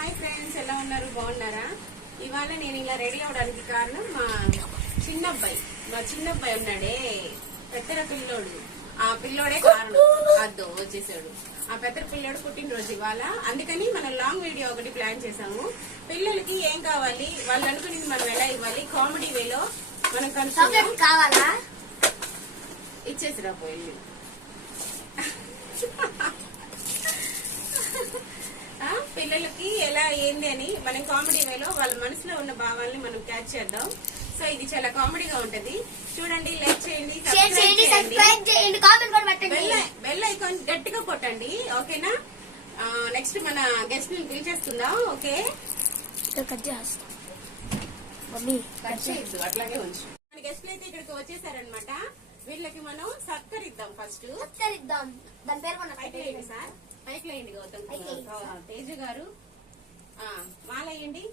Hi friends, ఎలా ఉన్నారు? బాగున్నారా? ఇవాళ నేను ఇలా రెడీ అవడానికి కారణం మా చిన్నబ్బాయి ఉన్నాడే, పెద్దర పిల్లోడు. ఆ పిల్లోడే కారణం. అద్దో వచ్చేసాడు. ఆ పెద్ద పిల్లోడు పుట్టినరోజు ఇవాళ. అందుకని మనం లాంగ్ వీడియో ఒకటి ప్లాన్ చేసాము. పిల్లలకి ఏం కావాలి, వాళ్ళు అనుకునేది మనం ఎలా ఇవ్వాలి, కామెడీ వేలో మనం కనుక్కుందాం. కావాలా ఇచ్చేసిరా పోయి. పిల్లలకి ఎలా ఏంది అని మనం కామెడీ వేలో వాళ్ళ మనసులో ఉన్న భావాల్ని మనం క్యాచ్ చేద్దాం. సో ఇది చాలా కామెడీగా ఉంటది. చూడండి, లైక్ చేయండి, సబ్స్క్రైబ్ చేయండి, కామెంట్ కూడా పెట్టండి, బెల్ ఐకాన్ గట్టిగా కొట్టండి. ఓకేనా? నెక్స్ట్ మన గెస్ట్ ని పిలిచేస్తుందాం. ఓకే, కట్ చేయొద్దు, అట్లాగే ఉంచు. మన గెస్ట్లు అయితే ఇక్కడికి వచ్చేసారనమాట. వీళ్ళకి మనం సత్కరిద్దాం. ఫస్ట్ సత్కరిద్దాం. దాని పేరు పైకి వేయండి సార్, పైకి వేయండి. గౌతమ్ తేజ గారు మాల వేయండి.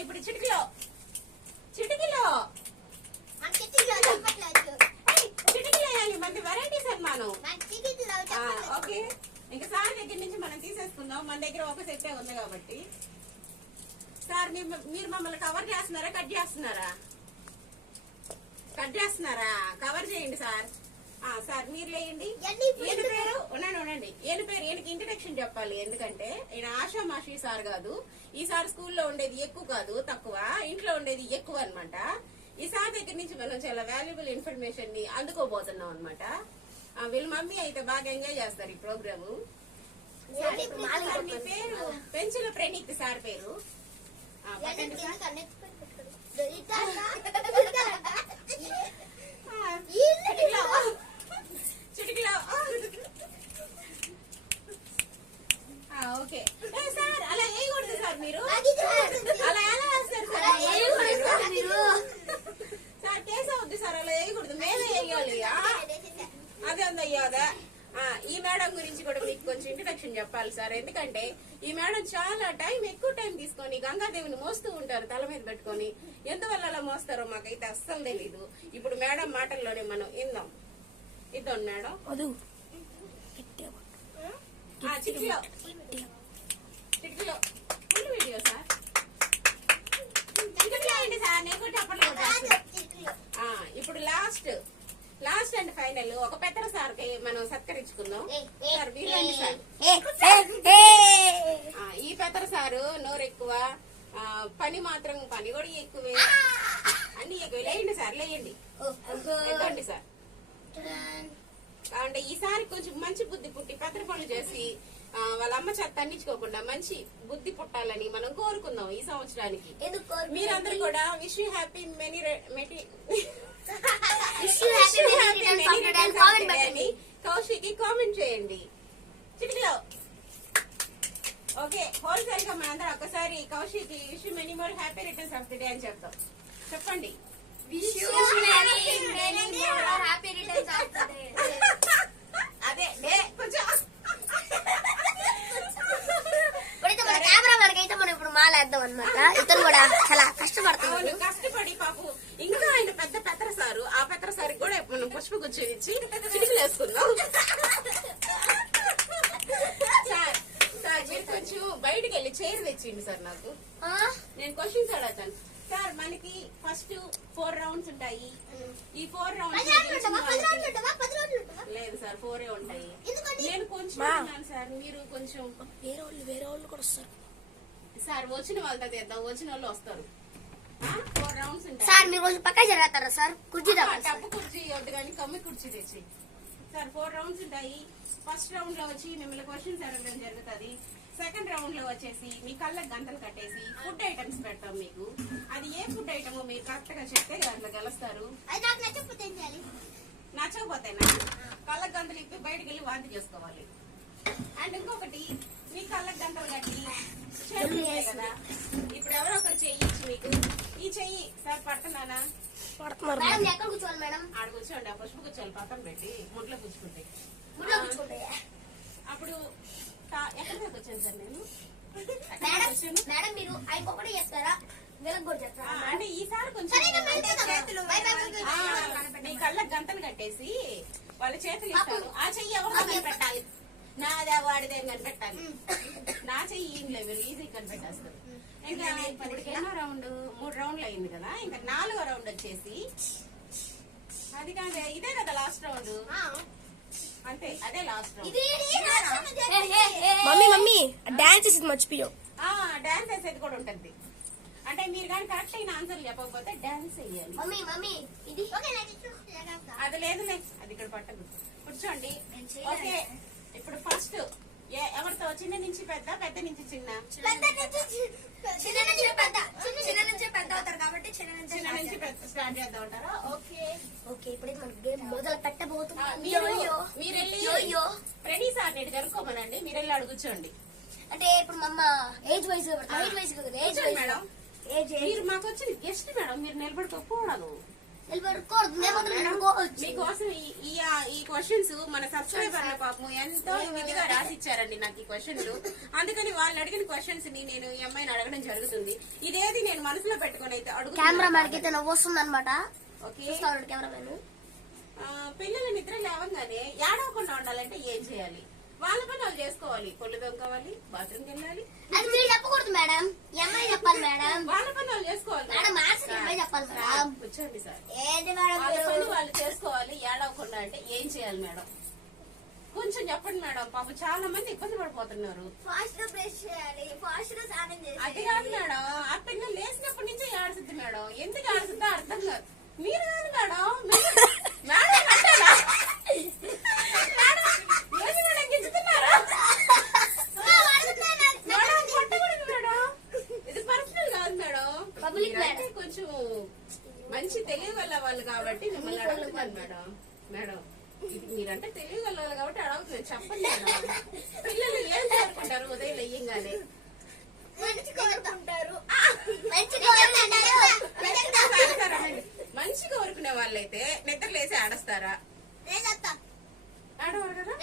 ఇప్పుడు చిటికలో వేయాలి. మంది వెరైటీ సన్మానం. ఓకే, ఇంకా సార్ దగ్గర నుంచి మనం తీసేసుకుందాం. మన దగ్గర ఒక సెట్టే ఉంది కాబట్టి. సార్ మీరు మమ్మల్ని కవర్ చేస్తున్నారా, కట్ చేస్తున్నారా? కవర్ చేయండి సార్. సార్ మీరు లేయండి. ఈయన పేరు ఉండండి. ఈయన పేరు, ఈయనకి ఇంట్రడక్షన్ చెప్పాలి. ఎందుకంటే ఈయన ఆషామాషి సార్ కాదు. ఈసారి స్కూల్లో ఉండేది ఎక్కువ కాదు, తక్కువ. ఇంట్లో ఉండేది ఎక్కువ అనమాట. ఈ సార్ దగ్గర నుంచి మనం చాలా వాల్యుబుల్ ఇన్ఫర్మేషన్ ని అందుకోబోతున్నాం అనమాట. వీళ్ళ మమ్మీ అయితే బాగా ఎంజాయ్ చేస్తారు ఈ ప్రోగ్రాము. మీ పేరు పెంచుల ప్రణీత్ సార్ పేరు. చిటికలో ఓకే సార్, అలా వేయకూడదు సార్. మీరు అలా ఎలా వేస్తారు సార్? కేసు అవుద్ది సార్, అలా వేయకూడదు. మేమే వేయాలి. అదే ఉందయ్యాదా. ఈ మేడం గురించి కూడా మీకు కొంచెం ఇంట్రడక్షన్ చెప్పాలి సార్. ఎందుకంటే ఈ మేడం చాలా ఎక్కువ టైం తీసుకొని గంగాదేవిని మోస్తూ ఉంటారు తల మీద పెట్టుకొని. ఎందువల్ల అలా మోస్తారో మాకైతే అస్సలు తెలీదు. ఇప్పుడు మేడం మాటల్లోనే మనం ఇద్దాం మేడం. చిటికలో ఫుల్ వీడియో సార్. చిటికలో అండి సార్, నేను కూడా చెప్పలేదు. ఇప్పుడు లాస్ట్ అండ్ ఫైనల్ ఒక పెద్దర సార్ కి మనం సత్కరించుకుందాం. Sir వీళ్ళండి sir. ఈ పెద్దర సారు నోరు ఎక్కువ, పని కూడా ఎక్కువే, అన్ని ఎక్కువ. లేయండి సార్, లేయండి. ఇవ్వండి సార్. అంటే ఈసారి కొంచెం మంచి బుద్ధి పుట్టి పెద్ద పనులు చేసి వాళ్ళ అమ్మ చేత తన్నించుకోకుండా మంచి బుద్ధి పుట్టాలని మనం కోరుకుందాం ఈ సంవత్సరానికి. మీరందరూ కూడా wish you happy many Kaushiki comment చేయండి. చిటికలో ఓకే. హోల్సేల్ గా మనందరం ఒకసారి Kaushiki wish you many more happy returns of the day అని చెప్తాం. చెప్పండి. అదే కొంచెం కెమెరా వరకు అయితే మనం ఇప్పుడు మాలేద్దాం అనమాట. ఇతను కూడా చాలా కష్టపడతాడు. కష్టపడి పాపు. ఇంకా ఆయన పెద్దర సారు. ఆ పెద్దర సారికి కూడా మనం పుష్ప గుచ్చి ఇచ్చి చిటికలు వేసుకుందాం. సార్ మీరు కొంచెం బయటకు వెళ్ళి చైర్ తెచ్చిండి సార్. నాకు నేను క్వశ్చన్స్ అడుగుతాను సార్. మనకి ఫస్ట్ 4 రౌండ్స్ ఉంటాయి. ఈ 4 రౌండ్స్ లేదు సార్, 4 ఉంటాయి. నేను కొంచెం సార్, మీరు కొంచెం వేరే వాళ్ళు కూడా వస్తారు సార్. వచ్చిన వాళ్ళతో తెద్దాం, వచ్చిన వాళ్ళు వస్తారు. 4 రౌండ్స్ ఉంటాయి సార్. మీరు కొంచెం పక్క జరుగుతారా సార్? కుర్చీ టప్పు కుర్చీ వద్దు కానీ కమ్మి కుర్చీ తెచ్చి సార్. 4 రౌండ్స్ ఉంటాయి. ఫస్ట్ రౌండ్ లో వచ్చి మిమ్మల్ని క్వశ్చన్స్ అడగడం జరుగుతుంది. సెకండ్ రౌండ్ లో వచ్చేసి మీ కళ్ళకి గంటలు కట్టేసి ఫుడ్ ఐటమ్స్ పెడతాం మీకు. అది ఏ ఫుడ్ ఐటమ్ మీరు కరెక్ట్ గా చెప్తే దాంట్లో గెలుస్తారు. నచ్చకపోతేనా కళ్ళకి గంటలు ఇప్పి బయటకు వెళ్ళి వాంతి చేసుకోవాలి. అండ్ ఇంకొకటి, మీ కళ్ళకి గంటలు కట్టి చేతులు ఉంటాయి కదా, ఇప్పుడు ఎవరో ఒకరు చెయ్యి ఇచ్చి మీకు ఈ చెయ్యి సార్ పడుతున్నానా ఎక్కడ కూర్చోవాలి మేడం? ఆడ కూర్చోండి. ఆ పసుపు కూర్చోవాలి పక్కన పెట్టి ముడ్లో కూర్చుంటే. అప్పుడు ఎక్కడి దాకా వచ్చాను సార్ నేను? మేడం మీరు ఇంకొకటి చెప్తారా? అంటే ఈసారి కొంచెం మీ కళ్ళకి గంటలు కట్టేసి వాళ్ళ చేతులు ఇస్తారు. ఆ చెయ్యి ఎవరు పెట్టాలి? నాదే వాడిదే అని కనిపెట్టాలి. నా చెయ్యి ఈయనలే మీరు ఈజీ కనిపెట్టేస్తారు. ఇంకా ఇప్పటికి ఎన్నో రౌండ్ 3 రౌండ్లు అయింది కదా, ఇంకా 4వ రౌండ్ వచ్చేసి అది కాదే, ఇదే కదా లాస్ట్ రౌండ్. అంతే, అదే లాస్ట్ రౌండ్. మమ్మీ డాన్స్ చేసేది మర్చిపోయావు. డాన్స్ వేసేది కూడా ఉంటుంది. అంటే మీరు కానీ కరెక్ట్ అయిన ఆన్సర్ చెప్పకపోతే డాన్స్ వేయాలి. మమ్మీ ఇది అది లేదులే, అది ఇక్కడ పట్టదు. కూర్చోండి. ఓకే, ఇప్పుడు ఫస్ట్ ఎవరితో? చిన్న నుంచి పెద్ద, పెద్ద నుంచి చిన్న. చిన్న నుంచి పెద్ద స్టార్ట్ చేద్దాం అంటారా? ఓకే ఓకే, ఇప్పుడు మన గేమ్ మొదలు పెట్టబోతున్నాం. మీరు వెళ్ళి ప్రణీ సార్ నేటి కనుక్కోమనండి. మీరు వెళ్ళి అడుగుచోండి. అంటే ఇప్పుడు మా అమ్మ ఏజ్ వైజ్ ఏజ్ మేడం, మీరు మాకు వచ్చిన గెస్ట్ మేడం, మీరు నిలబడుకోకూడదు. మీకోసం ఈ క్వశ్చన్స్ మన సబ్స్క్రైబర్ల పాపం ఎంతో విధిగా రాసిచ్చారండి నాకు ఈ క్వశ్చన్లు. అందుకని వాళ్ళు అడిగిన క్వశ్చన్స్ ని నేను ఈ అమ్మాయిని అడగడం జరుగుతుంది. ఇదేది నేను మనసులో పెట్టుకుని అయితే అడుగుతాను. నవ్వు వస్తుంది అనమాట. పిల్లల నిద్ర లేవగానే ఏడవకుండా ఉండాలంటే ఏం చేయాలి? వాళ్ళ పని వాళ్ళు చేసుకోవాలి. కొళ్ళు దొంగవాలి, బాత్రూమ్కి వెళ్ళాలి. అది మీరు చెప్పకూడదు మేడం, చెప్పాలి మేడం. వాళ్ళ పని వాళ్ళు చేసుకోవాలి. చెప్పాలి. కూర్చోండి సార్. వాళ్ళ పని వాళ్ళు చేసుకోవాలి. ఏడవకుండా అంటే ఏం చేయాలి మేడం? కొంచెం చెప్పండి మేడం. పాపం చాలా మంది ఇబ్బంది పడిపోతున్నారు. ఫాస్ట్ గా బ్రష్ చేయాలి, ఫాస్ట్ గా స్నానం చేయాలి. అది కాదు మేడం, ఆ పిల్లలు లేచినప్పటి నుంచే ఏడుస్తుంది మేడం. ఎందుకు ఏడుస్తుందో అర్థం కాదు. మీరు కాదు మేడం, మేడం ఇది పర్సనల్ కాదు మేడం. కొంచెం మంచి తెలియగల వాళ్ళు కాబట్టి మిమ్మల్ని అడుగుతున్నాను మేడం. మేడం, మీరంటే తెలియగల వాళ్ళు కాబట్టి అడుగుతున్నాను. చెప్పండి మేడం. పిల్లలు ఏం కోరుకుంటారు ఉదయం వెయ్యంగానే? మంచి కోరుకునే వాళ్ళైతే నిద్రలేసి ఆడస్తారా? ఆడవారు కదా.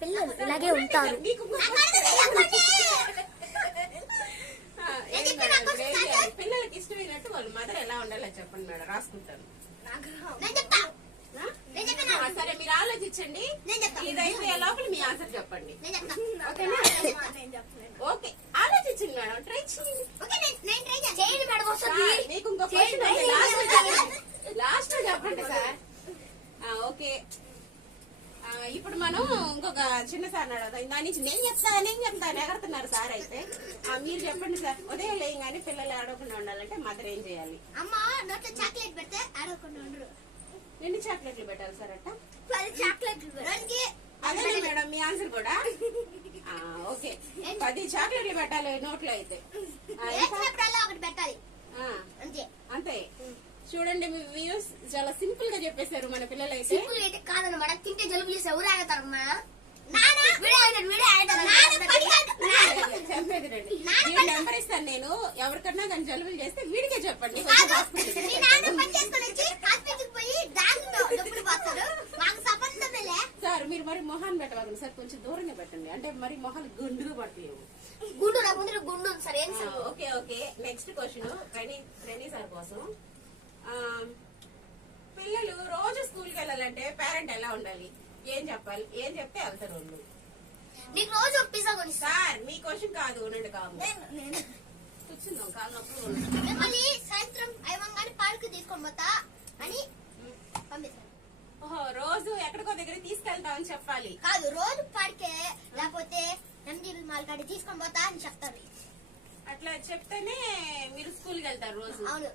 పిల్లలు ఇలాగే ఉంటారు. పిల్లలకి ఇష్టమైనట్టు వాళ్ళు మదర్ ఎలా ఉండాలో చెప్పండి మేడం, రాసుకుంటాను. సరే, మీరు ఆలోచించండి. ఇదైతే లోపల మీ ఆన్సర్ చెప్పండి. ఓకేనా? ఓకే, ఆలోచించండి మేడం. ట్రై చేయండి. మీకు ఇంకో క్వశ్చన్ లాస్ట్ చెప్పండి సార్. ఓకే, ఇప్పుడు మనం ఇంకొక చిన్న సార్ అడుగుతాం. దాని నుంచి నేను చెప్తాను ఎగరుతున్నారు సార్. అయితే మీరు చెప్పండి సార్. ఉదయం లేయగానే పిల్లలు ఆడకుండా ఉండాలంటే మదర్ ఏం చేయాలి? అమ్మా నోట్లో చాక్లెట్ పెడితే ఆడకుండా ఉండరు. ఎన్ని చాక్లెట్లు పెట్టాలి సార్? అట్ట 10 చాక్లెట్లు. అదే మేడం మీ ఆన్సర్ కూడా. ఓకే, 10 చాక్లెట్లు పెట్టాలి నోట్లో అయితే. ఒకటి పెట్టాలి అంతే. చూడండి, మీ వ్యూస్ చాలా సింపుల్ గా చెప్పేశారు మన పిల్లలు. అయితే కాదన్నమాట, తింటే జలుబు చేసి ఎవరు ఆగతారమ్మా? చెప్పేది రండి. నెంబర్ ఇస్తాను నేను. ఎవరికన్నా కానీ జలుబులు చేస్తే వీడికే చెప్పండి. సార్, మీరు మరి మొహాన్ని పెట్టవాలి సార్. కొంచెం దూరంగా పెట్టండి. అంటే మరి మొహాలు గుండుగా పడతాయి. గుండు సరే. Okay okay, next question ప్రణీ sir కోసం. పిల్లలు రోజు స్కూల్ కి వెళ్ళాలంటే పేరెంట్ ఎలా ఉండాలి? ఏం చెప్పాలి? ఏం చెప్తే వెళ్తారు వాళ్ళు? నీకు రోజు పిజ్జా కొని సార్, మీ క్వశ్చన్ కాదు. ఉండండి కాదు, కూర్చుందాం. కాదు నొప్పులు మళ్ళీ సాయంత్రం అయ్యగానే పార్క్ తీసుకొని పోతా అని పంపిస్తాను. ఓహో, రోజు ఎక్కడికో దగ్గర తీసుకెళ్తామని చెప్పాలి. కాదు, రోజు పార్కే లేకపోతే నందిల్ మాల్కాడి తీసుకొని పోతా అని చెప్తారు. అట్లా చెప్తేనే మీరు స్కూల్ కి వెళ్తారు రోజు. అవును.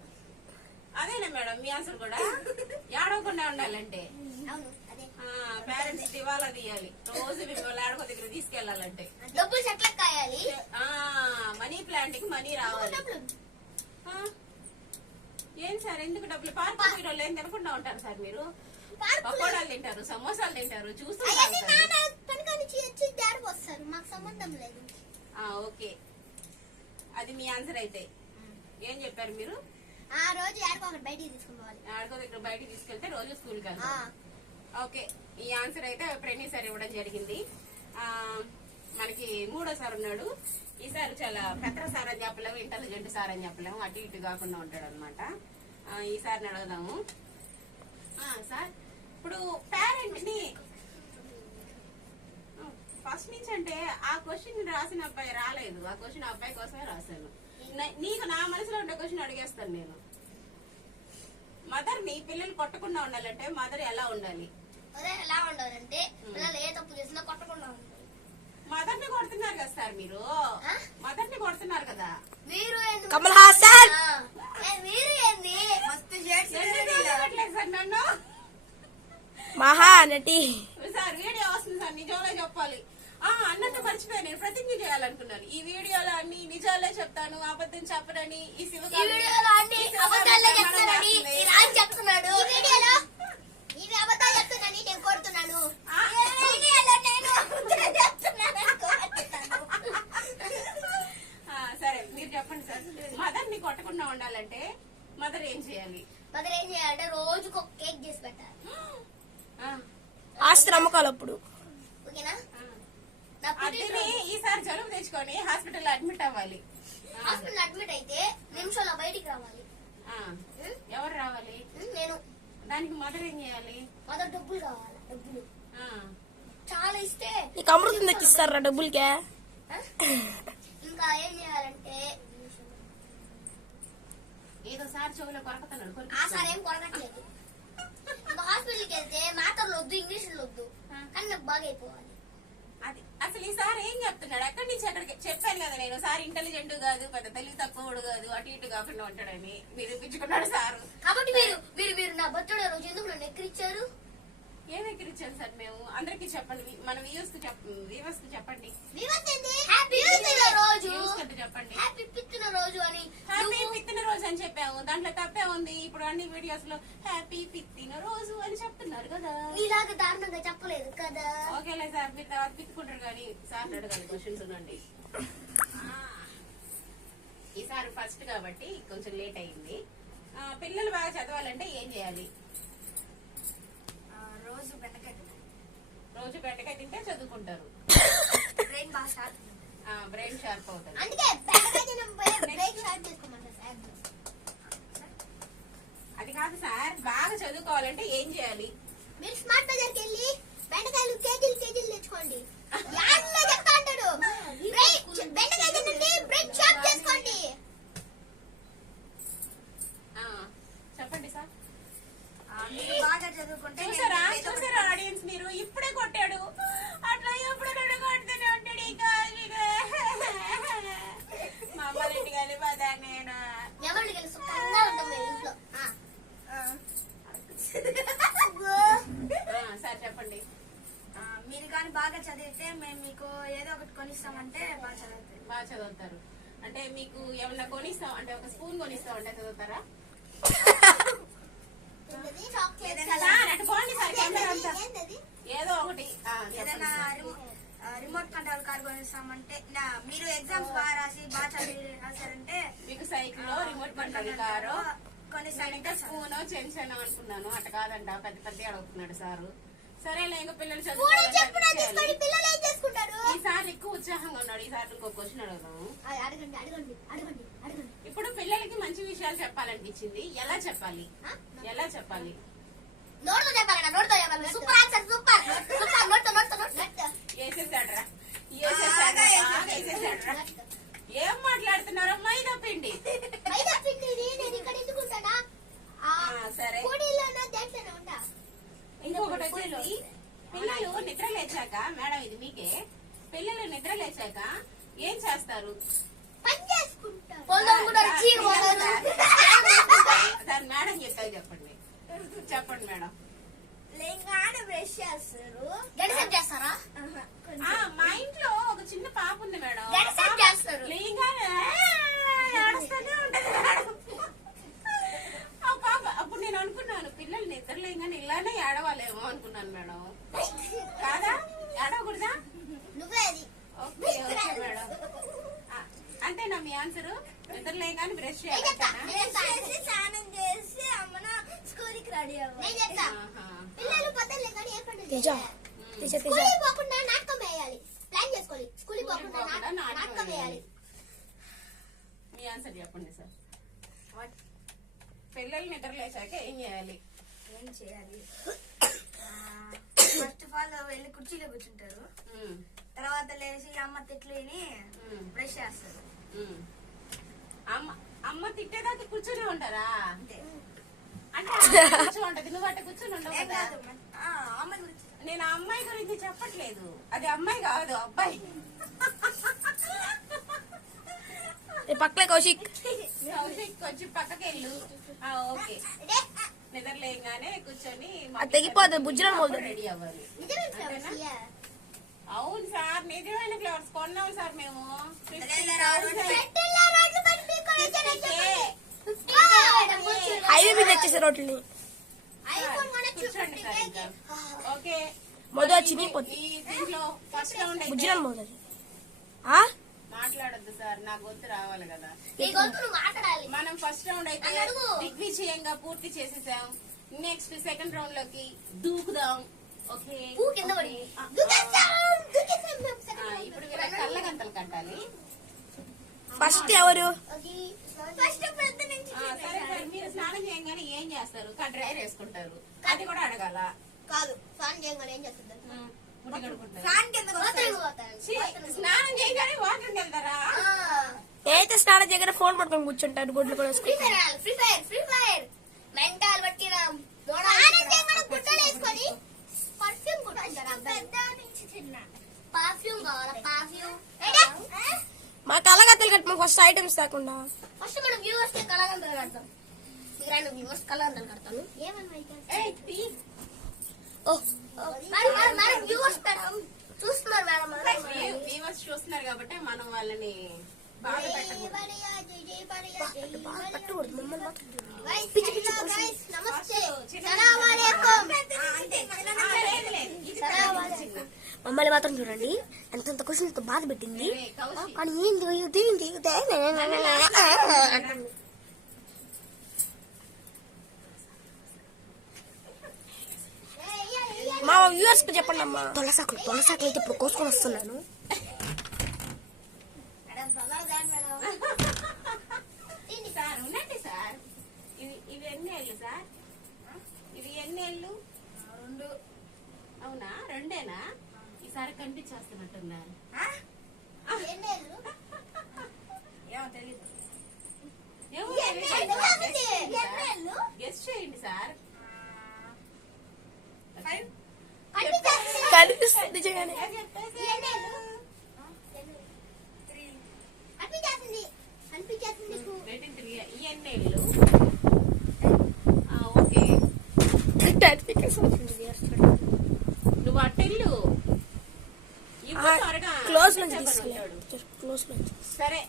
అదేనా మేడం మీ ఆన్సర్ కూడా? ఏడవకుండా ఉండాలంటే పేరెంట్స్ దివాలా తీయాలి. రోజు మిమ్మల్ని ఆడుకో దగ్గర తీసుకెళ్లాలంటే డబ్బులు చెట్ల కాయాలి. మనీ ప్లాంట్ కి మనీ రావాలి. ఏం సార్, ఎందుకు డబ్బులు? పార్క్ పోయిన వాళ్ళు ఏం తినకుండా ఉంటారు సార్. మీరు పకోడాలు తింటారు, సమోసాలు తింటారు, చూస్తారు. మాకు సంబంధం లేదు. ఓకే, అది మీ ఆన్సర్ అయితే. ఏం చెప్పారు మీరు? ఆ రోజు ఆడుకో బయటికి తీసుకోవాలి. ఆడుకో దగ్గర బయటికి తీసుకెళ్తే రోజు స్కూల్ కి వెళ్తారు. ఓకే, ఈ ఆన్సర్ అయితే ప్రణీ సార్ ఇవ్వడం జరిగింది. మనకి 3వ సార్ ఉన్నాడు. ఈసారి చాలా పెద్ద సార్ అని చెప్పలేము, ఇంటెలిజెంట్ సార్ అని చెప్పలేము, అటు ఇటు కాకుండా ఉంటాడు అనమాట. ఈసారిని అడుగుదాము. సార్, ఇప్పుడు పేరెంట్ ని ఫస్ట్ నుంచి అంటే ఆ క్వశ్చన్ రాసిన అబ్బాయి రాలేదు. ఆ క్వశ్చన్ అబ్బాయి కోసమే రాశాను. నీకు నా మనసులో ఉండే క్వశ్చన్ అడిగేస్తాను నేను. మదర్ ని పిల్లలు కొట్టకుండా ఉండాలంటే మదర్ ఎలా ఉండాలి? ఎలా ఉండాలంటే పిల్లలు ఏ తప్పు చేసినా కొట్టకుండా ఉండాలి. మదర్ ని కొడుతున్నారు కదా సార్ మీరు. మదర్ ని కొడుతున్నారు కదా మీరు. కమల్ హాసన్ మీరు ఏంది సార్ నన్ను మహానటి సార్ వీడియో వస్తుంది సార్, నిజంలో చెప్పాలి. అన్నట్టు మర్చిపోయాను, నేను ప్రతిజ్ఞ చేయాలనుకున్నాను. ఈ వీడియోలో అన్ని నిజాలే చెప్తాను, అబద్ధం చెప్పనని ఈ వీడియోలో అన్ని అబద్ధాలే చెప్తానని ఈ రాజు చెప్తున్నాడు. ఈ వీడియోలో ఇవి అబద్ధాలు చెప్తున్నానని నేను కొడుతున్నాను. ఈ వీడియోలో నేను అబద్ధాలు చెప్తున్నానని కొడుతున్నాను. సరే మీరు చెప్పండి సార్. మదర్ ని కొట్టకుండా ఉండాలంటే మదర్ ఏం చేయాలి? మదర్ ఏం చేయాలంటే రోజుకు ఒక కేక్ చేసి పెట్టాలి. ఆస్తి నమ్మకాలు అప్పుడు. ఓకేనా? అదిని ఈసారి జలుబు తెచ్చుకొని హాస్పిటల్ అడ్మిట్ అవ్వాలి. హాస్పిటల్ అడ్మిట్ అయితే నిమిషంలో బయటికి రావాలి. ఎవరు రావాలి? నేను. దానికి మదర్ ఏం చేయాలి? మదర్ డబ్బులు కావాలి. డబ్బులు చాలా ఇస్తే నీకు అమృతం దక్కిస్తారా డబ్బులకే? ఇంకా ఏం చేయాలంటే ఏదో సార్ చెవులో కొరకుతున్నాడు. ఆ సార్ ఏం కొరకట్లేదు. ఇంకా హాస్పిటల్కి వెళ్తే మాటలు వద్దు, ఇంగ్లీషులు వద్దు, కానీ నాకు బాగా అయిపోవాలి. అది అసలు ఈ సార్ ఏం చెప్తున్నాడు? ఎక్కడి నుంచి ఎక్కడికి చెప్పాను కదా నేను. సార్ ఇంటెలిజెంట్ కాదు, పెద్ద తెలివి తక్కువడు కాదు, అటు ఇటు కాకుండా ఉంటాడని నిరూపించుకున్నాడు సారు. కాబట్టి మీరు నా బర్త్డే రోజు ఎందుకు నన్ను ఎక్కిరిచ్చారు? ఏం ఎక్కిరిచ్చాను సార్ మేము? అందరికి చెప్పండి, మన వ్యూవర్స్ కి చెప్పండి. హ్యాపీ రోజు చెప్పండి. హ్యాపీ పిత్తున రోజు అని. హ్యాపీ పిత్తిన రోజు అని చెప్పాము, దాంట్లో తప్పే ఉంది. ఇప్పుడు అన్ని వీడియోస్ లో హ్యాపీ పిత్తిన రోజు అని చెప్తున్నారు కదా. ఇలాగ దారుణంగా చెప్పలేదు కదా. ఓకేలే సార్, మీరు తర్వాత పిత్తుకుంటారు కానీ సార్ అడగాలి క్వశ్చన్స్ ఉండండి. ఈసారి ఫస్ట్ కాబట్టి కొంచెం లేట్ అయింది. పిల్లలు బాగా చదవాలంటే ఏం చేయాలి? రోజు బెండకాయ తింటే చదువుకుంటారు. బ్రెయిన్ షార్ప్ అవుతుంది. అందుకే బెండకాయ తినకపోతే బ్రెయిన్ షార్ప్ చేసుకోమంటారు సార్. అది కాదు సార్, బాగా చదువుకోవాలంటే ఏం చేయాలి? మీరు స్మార్ట్ బజార్కి వెళ్ళి బెండకాయలు కేజీలు తెచ్చుకోండి. యాడ్లో చెప్తా అంటాడు, బెండకాయ తినండి, బ్రెయిన్ షార్ప్ చేసుకోండి. చెప్పండి సార్. మీరు బాగా చదువుకుంటే చూసారా ఆడియన్స్, మీరు ఇప్పుడే కొట్టాడు, అట్లా ఎప్పుడు కొడుతూనే ఉంటాడు. మా అమ్మ ఇంటికి వెళ్ళిపోతా నేను. ఎవరికి తెలుసు కన్నా ఉంటాం మేము ఇంట్లో. సార్ చెప్పండి. మీరు కానీ బాగా చదివితే మేము మీకు ఏదో ఒకటి కొనిస్తామంటే బాగా చదువుతారు. అంటే మీకు ఏమన్నా కొనిస్తాం అంటే ఒక స్పూన్ కొనిస్తాం అంటే చదువుతారా? అటు పోండి సార్, ఏదో ఒకటి. రిమోట్ కంట్రోల్ కార్ కొనిస్తామంటే మీరు ఎగ్జామ్స్ బాగా రాసి బాగా చదివి రాశారంటే మీకు సైకిల్ రిమోట్ కంట్రోల్ కారు కొనిస్తాను. ఇంకా స్పూన్ చెంచాను అనుకున్నాను, అట్ట కాదంట, పెద్ద పెద్ద అడుగుతున్నాడు సారు. సరేలే, ఇంకా పిల్లలు ఈసారి ఎక్కువ ఉత్సాహంగా ఉన్నాడు. ఈసారి ఇంకో క్వశ్చన్ అడుగుదాము. ఇప్పుడు పిల్లలకి మంచి విషయాలు చెప్పాలనిపించింది, ఎలా చెప్పాలి? సూపర్ ఆన్సర్, సూపర్ వేసేసాడరా. ఏం మాట్లాడుతున్నారో? మైదా పిండి. సరే, ఇంకొకటి వచ్చేసి పిల్లలు నిద్ర లేచాక, మేడం ఇది మీకే, పిల్లలు నిద్ర లేచాక ఏం చేస్తారు? సార్ మేడం చెప్పారు, చెప్పండి మేడం. బ్రష్ చేస్తారు. చేస్తారా? మా ఇంట్లో ఒక చిన్న పాప ఉంది మేడం. చేస్తారు. ఏడుస్తూనే ఉంటది మేడం. ఆ పాప అప్పుడు నేను అనుకున్నాను, పిల్లలు నిద్ర లేగానే ఇలానే ఏడవాలేమో అనుకున్నాను మేడం. కాదా? ఏడవకూడదా? Okay madam. అంతేనా మీ ఆన్సర్? నిద్ర లేగానే బ్రష్ చేయాలి, స్నానం చేసి అమ్మన స్కూల్ కి రెడీ అవ్వాలి. పిల్లలు పొద్దున్నే కానీ ఏ పని పోకుండా నాటకం వేయాలి. ప్లాన్ చేసుకోవాలి. స్కూల్ పోకుండా నాటకం వేయాలి. మీ ఆన్సర్ చెప్పండి సార్. పిల్లలు నిద్ర లేచాక ఏం చేయాలి? ఫస్ట్ ఆఫ్ ఆల్ వెళ్ళి కుర్చీలో కూర్చుంటారు. తర్వాత లేచి అమ్మ తిట్లు విని బ్రష్ చేస్తారు. అమ్మ తిట్టేదాకా కూర్చొని ఉంటారా? అంతే. అంటే కూర్చొని ఉంటది, నువ్వు అట్ట కూర్చొని ఉండవు ఏం కదా. కాదు, అమ్మాయి గురించి నేను అమ్మాయి గురించి చెప్పట్లేదు, అది అమ్మాయి కాదు అబ్బాయి. పక్కలే కౌశిక్. కౌశిక్ కొంచెం పక్కకి వెళ్ళు. ఓకే, నిద్రలేగానే కూర్చొని అది తెగిపోతుంది, బుజ్జిరాలు మోదుతుంది. రెడీ అవ్వాలి. అవును సార్, నిజమైన ఫ్లవర్స్ కొన్నాం సార్ మేము. 50K. హైవే మీద తెచ్చేసే రోడ్లని కూర్చోండి సార్ ఇంకా. ఓకే, మొదలు వచ్చి ఈ దీంట్లో ఫస్ట్ రౌండ్ అయితే బుజ్జిరాలు మోదది. మాట్లాడొద్దు సార్, నా గొంతు రావాలి కదా. మాట్లాడాలి. మనం ఫస్ట్ రౌండ్ అయితే అడుగు. దిగ్విజయంగా పూర్తి చేసేసాం. నెక్స్ట్ సెకండ్ రౌండ్ లోకి దూకుదాం. ఓకే, కింద పడి ఇప్పుడు వీళ్ళకి కళ్ళగంతలు కట్టాలి. ఫస్ట్ ఎవరు? ఫస్ట్ పెద్ద నుంచి సరే సార్, మీరు స్నానం చేయగానే ఏం చేస్తారు? డ్రైర్ వేసుకుంటారు, అది కూడా అడగాల. కాదు, స్నానం చేయగానే ఏం చేస్తుంది? ముడి కడుక్కుంటారు. ఛీ, స్నానం చేయగానే వాటర్ వెళ్తారా? నేనైతే స్నానం చేయగానే ఫోన్ పట్టుకొని కూర్చుంటాను, గుడ్లు కూడా free fire free fire mental పట్టిన స్నానం చేయగానే గుడ్డలు వేసుకొని పర్ఫ్యూమ్ కొట్టుకుంటారు. పెద్ద నుంచి చిన్న పర్ఫ్యూమ్ కావాలా? పర్ఫ్యూమ్ మా కళ్ళగత్తలు కట్టమా ఫస్ట్ ఐటమ్స్ లేకుండా. ఫస్ట్ మనం వ్యూవర్స్ కి కళాగంటలు కడతాం. మీరు వ్యూవర్స్ కళాగంటలు కడతాను. ఏయ్, తీ. మేడం వ్యూవర్స్ మేడం చూస్తున్నారు మేడం. వ్యూవర్స్ చూస్తున్నారు కాబట్టి మనం వాళ్ళని బాధ పెట్టకూడదు. పట్టకూడదు మమ్మల్ని మాత్రం. నమస్తే. మమ్మల్ని మాత్రం చూడండి, ఎంతంత క్వశ్చన్తో బాధ పెట్టింది. కానీ ఏంటి మా వ్యూవర్స్ కి చెప్పండి అమ్మా. తొలసాకులు అయితే ఇప్పుడు కోసుకొని వస్తున్నాను. సార్ ఉండండి సార్, ఇవి ఎన్ని ఏళ్ళు సార్? ఇవి ఎన్ని ఏళ్ళు? 2. అవునా, 2ఏనా? ఈసారి కనిపించేస్తున్నట్టున్నారు. గెస్ట్ చేయండి సార్. కనిపిస్తుంది చేయగానే. ఈ ఎన్నేళ్ళు? ఓకే, నువ్వు అట్టెళ్ళు. క్లోజ్ నుంచి తీసుకెళ్ళాడు. క్లోజ్ నుంచి. సరే,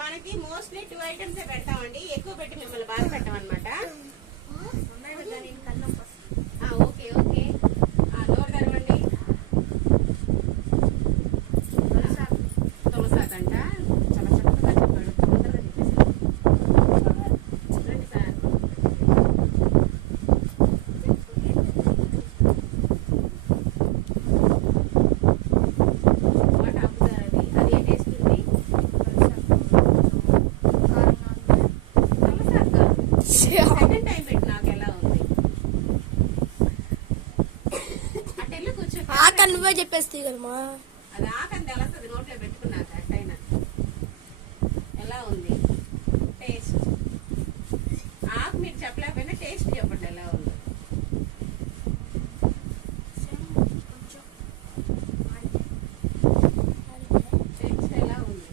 మనకి మోస్ట్లీ 2 ఐటమ్స్ పెడతామండి, ఎక్కువ పెట్టి మిమ్మల్ని బాధ పెట్టమన్నమాట. ఓకే ఓకే, డోర్ తెరవండి. తులసాకంట చాలా చక్కగా చెప్పాడు, తొందరగా చెప్పేసి. చూడండి సార్, వాట్ ఆపుతారు? అది ఏ టేస్ట్ ఉంది? తులసాక సెకండ్ టైం పెట్టి నాకు ఎలా ఉంది? అటెల్లు కూర్చో. ఆకలి నువ్వే చెప్పేస్తే కదమ్మా. అది ఆకని తెలుస్తుంది నోట్లో పెట్టుకున్నాక. అట్టయినా ఎలా ఉంది టేస్ట్? ఆకు మీరు చెప్పలేకపోయినా టేస్ట్ చెప్పండి ఎలా ఉంది. టేస్ట్ ఎలా ఉంది?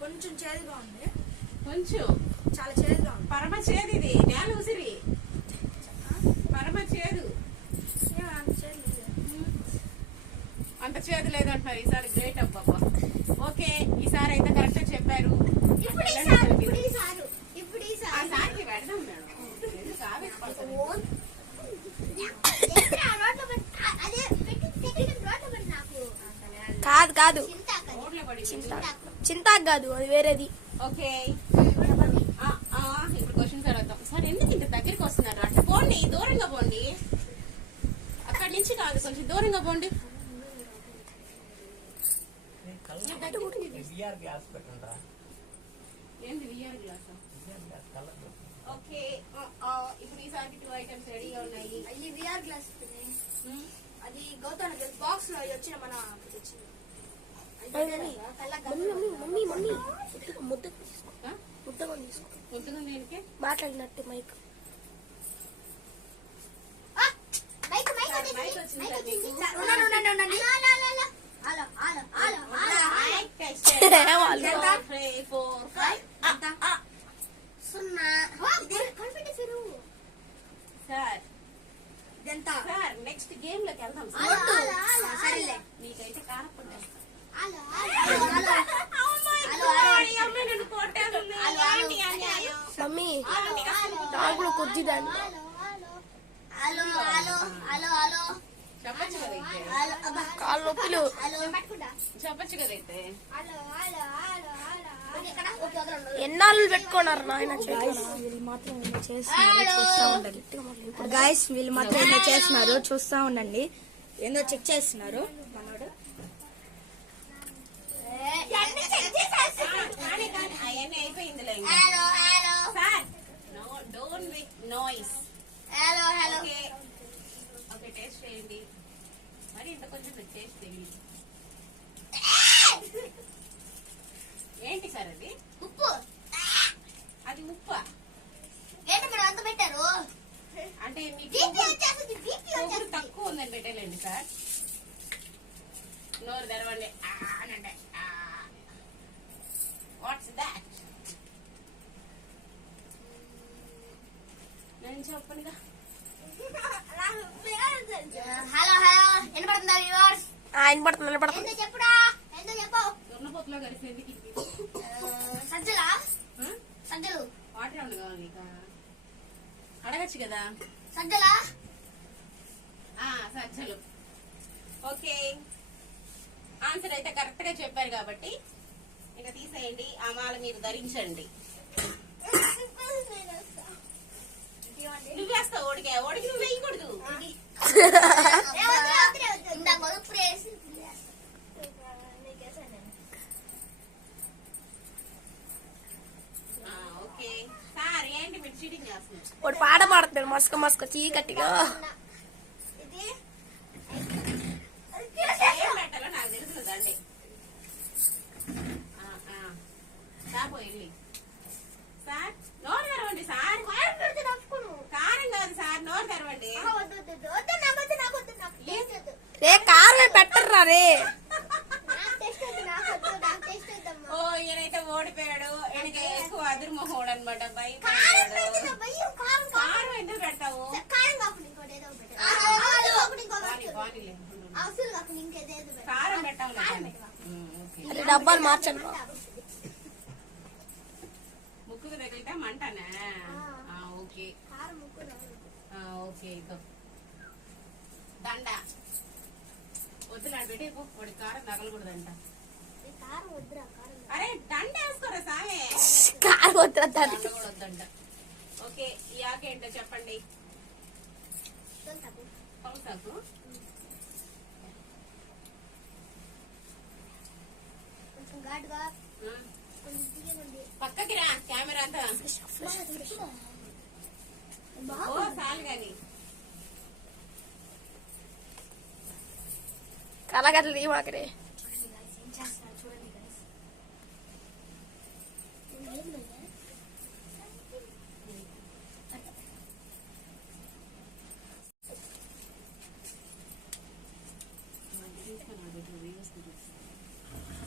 కొంచెం చేదుగా ఉంది. కొంచెం చాలా చేదుగా ఉంది. పరమ చేదు, ఇది నేల ఉసిరి పరమ చేదు. అంత చేదు లేదంటున్నారు. ఈసారి గ్రేట్ అబ్బాబా. ఓకే, ఈసారి అయితే కరెక్ట్ చెప్పారు. ఆ సారికి పెడదాం మేడం, ఎందుకు ఆవేశపడతారు? కాదు రోడ్లో పడి చింతాకు కాదు, అది వేరేది. ఓకే, ఇప్పుడు క్వశ్చన్స్ అడుగుతాం. సార్ ఎందుకు ఇంత దగ్గరికి వస్తున్నారు? అట్లా పోండి, దూరంగా పోండి. అక్కడి నుంచి కాదు, కొంచెం దూరంగా పోండి. ఏంది విఆర్ గ్లాస్? ఓకే ఇప్పుడు ఈసారికి 2 ఐటమ్స్ రెడీగా ఉన్నాయి. అది విఆర్ గ్లాస్ Hmm? అది గౌతమ్ బాక్స్ లో వచ్చిన మన మమ్మీ ముద్ద ముద్దగా తీసుకో ముద్దుగా దేనికి? మాట్లాడినట్టు మైక్ మైక్ మైక్ వచ్చింది సార్ మీకు. మైక్ టెస్ట్ వాళ్ళు. 3, 4, 5. సార్ నెక్స్ట్ గేమ్ లోకి వెళ్దాం సార్. నీకైతే కారపొడి వేస్తా. అమ్మాయి నన్ను కొట్టేస్తుంది. ఏంటి అన్యాయం? మమ్మీ నాకు కూడా కొద్ది దాన్ని చెప్పచ్చు కదా అయితే. కాళ్ళు నొప్పులు చెప్పచ్చు కదా అయితే. ఎన్నాళ్ళు పెట్టుకున్నారు నాయన గాయస్ వీళ్ళు మాత్రం ఏందో చేస్తున్నారు, చూస్తా ఉండండి. ఏందో చెక్ చేస్తున్నారు మనోడు. కానీ అవన్నీ అయిపోయిందిలే ఇంకా. Sir don't make noise. Okay okay taste చేయండి. మరి ఇంత కొంచెం టేస్ట్ తెలియదు. ఏంటి సార్ అది? ఉప్పు అది ఉప్పా? ఏంటి మేడం అంత పెట్టారు? అంటే మీకు బీపీ వచ్చేస్తుంది, బీపీ కొవ్వులు వచ్చేస్తుంది. తక్కువ ఉందని పెట్టలేండి సార్. నోరు తెరవండి. అనండి. What's that? నేను చెప్పనుగా. హలో హలో వినపడుతుందా వ్యూవర్స్? వినపడుతుంది ఏందో చెప్పుడా, ఏందో చెప్పు. దున్నపోతులో కలిసేందుకు ఇది. సజ్జలా సజ్జలు వాటర్ ఏమన్నా కావాలి నీకు? అడగచ్చు కదా. సజ్జలా సజ్జలు. ఓకే ఆన్సర్ అయితే కరెక్ట్ గా చెప్పారు కాబట్టి ఇక తీసేయండి. ఆ మాల మీరు ధరించండి. నువ్వు వేస్తావు ఓడికి. ఓడికి నువ్వు వేయకూడదు. ఇందాక మొదలు వేసి ఓకే సార్ ఏంటి మీరు చీటింగ్ చేస్తున్నారు? వాడు పాట పాడుతున్నాడు మస్క చీకటిగా. ఇది ఏం పెట్టాలో నాకు తెలుసుదండి. సాపోయి సార్ నోరు తెరవండి సార్. కారం కాదు సార్, నోరు తెరవండి. రే కారం పెట్టర్రా రే. ఓ ఈయనైతే ఓడిపోయాడు. ఈయనకి ఎక్కువ అదురుమోహోడు అనమాట. భయపడ్డాడు. కారం ఎందుకు పెట్టావు? బానీలే. కారం పెట్టావు. అది డబ్బాలు మార్చండి. ముక్కుకు తగిలితే మంటనా? ఓకే ఓకే ఇదో దండ వద్దు. నాడు పెట్టేపో. వాడి కారం తగలకూడదంట. అరే దండ వేసుకోరా సామే. కారం వద్దురా దాన్ని. దండ కూడా వద్దంట. ఓకే ఈ ఆకు ఏంటో చెప్పండి. పలుసాకు. పక్కకి రా కెమెరా అంతా. ఓ చాలు గాని. కలగట్లు తీ మాకరే.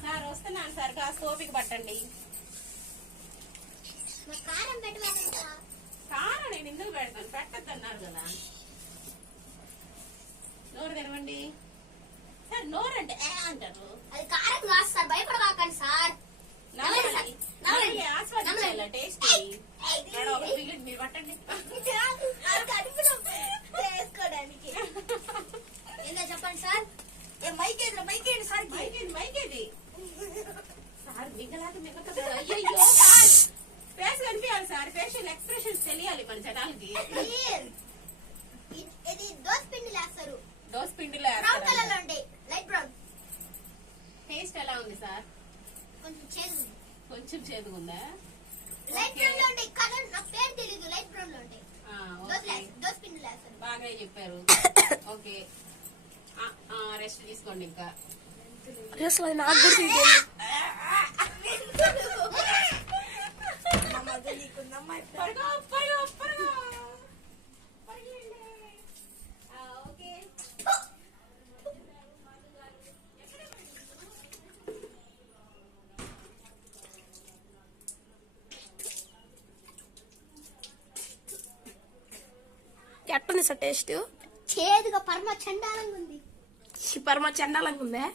సార్ వస్తున్నాను సార్. కాస్త ఓపిక పట్టండి. కారం పెట్టమన్నా కారం నేను ఎందుకు పెడతాను? పెట్టద్దు అన్నారు కదా. నోరు తెరవండి సార్. నోరు అంటే అంటారు. అది కారం కాదు సార్, భయపడవాకండి సార్. ఆస్వాదించాల టేస్ట్. మీరు పట్టండి. వేసుకోవడానికి ఏందో చెప్పండి సార్. మైకేది సార్. మైకేది సార్. మిగలాగా మిగతా. అయ్యో ఫేస్ కనిపించాలి సార్. ఫేషియల్ ఎక్స్ప్రెషన్స్ తెలియాలి మన జనాలకి. ఇది దోస పిండి వేస్తారు. దోస పిండిలో బ్రౌన్ కలర్ లో ఉంటాయి, లైట్ బ్రౌన్. టేస్ట్ ఎలా ఉంది సార్? కొంచెం చేదు, కొంచెం చేదుగా ఉందా? లైట్ బ్రౌన్ లో ఉంటాయి. కలర్ నాకు పేరు తెలియదు. చెప్పారు. ఓకే రెస్ట్ తీసుకోండి ఇంకా. అసలు అది నాకు కూడా తెలియదు. పరుగు, పరుగు, పరుగు. పరుగండి. ఓకే. ఎట్టుంది సార్ టేస్ట్? చేదుగా పరమ చండాలంగా ఉంది. పరమ చండాలంగా ఉందే.